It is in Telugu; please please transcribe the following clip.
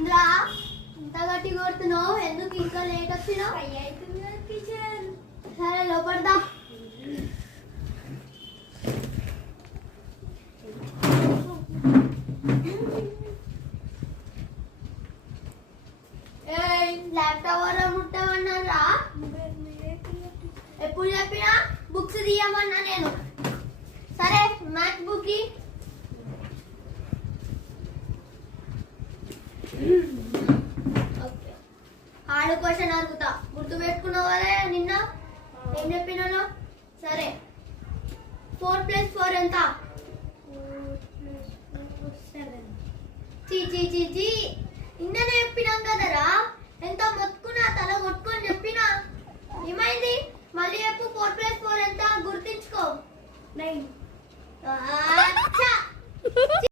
ఇంద్రా ఇంత గట్టి కొడుతున్నావు, ఎందుకు ఇంకా లేట్ వచ్చినావు? సరే లోపడదా. ల్యాప్టాప్ వల్ల ముట్టమన్నారా? ఎప్పుడు చెప్పినా బుక్స్ తీయమన్నా నేను. సరే మ్యాథ్స్ బుక్ హార్డ్ క్వశ్చన్ అడుగుతా, గుర్తు పెట్టుకున్నావు కదా నిన్న ఏం చెప్పినాను? సరే 4 + 4 ఎంత? చీ నిన్ననే చెప్పినాం కదరా. ఎంత మొత్తుకున్నా తల కొట్టుకొని చెప్పినా ఏమైంది? మళ్ళీ చెప్పు. 4 + 4 ఎంత? గుర్తించుకో. 9.